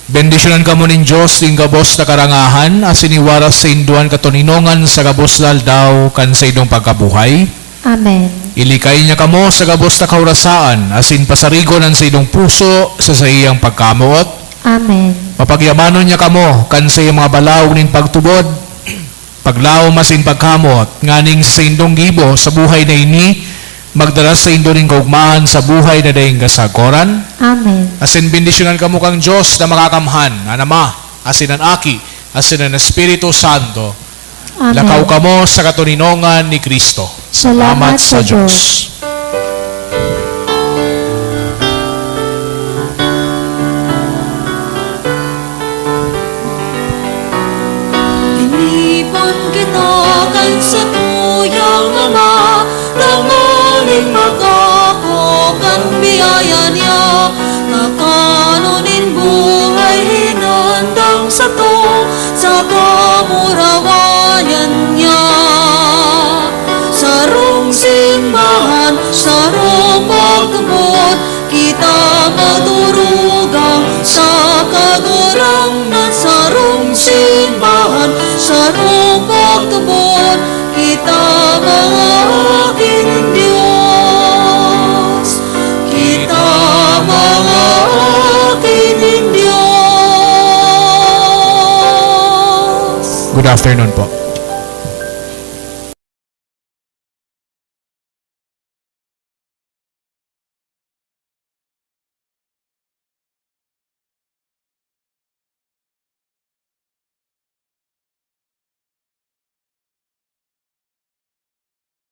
Bendisyonan kamo nin Diyos din gabos na karangahan, asin iwaras sa Induan katuninongan sa gabos daw kan sa idong pagkabuhay. Amen. Ilikay niya kamo sa gabos na kaurasaan, asin pasarigonan sa idong puso sa iyang pagkamuot. Amen. Mapagyamanon niya kamo kan sa iyang mga balaw nin pagtubod, paglaw masin pagkamot, nganing sa indong gibo sa buhay na ini, magdala sa indo ning kaugmahan sa buhay na daing kasagoran. Amen. Asin bendisyonan kamo kang Diyos na makakamhan, ang Ama, asin ang Aki, asin ang Espiritu Santo. Amen. Lakaw kamo sa katuninongan ni Kristo. Salamat sa Diyos. Tinipan kita kan sa tuyang Ama, tanganing magako kang biyaya niya, nakanunin buhay hinandang sa to, sa kamurawayan niya. Sarong simbahan, sarong pagkabot, kita maturugang sa kagurang na sarong simbahan, sarong pagkabot, kita mga aking Diyos, kita mga aking Diyos. Good afternoon po.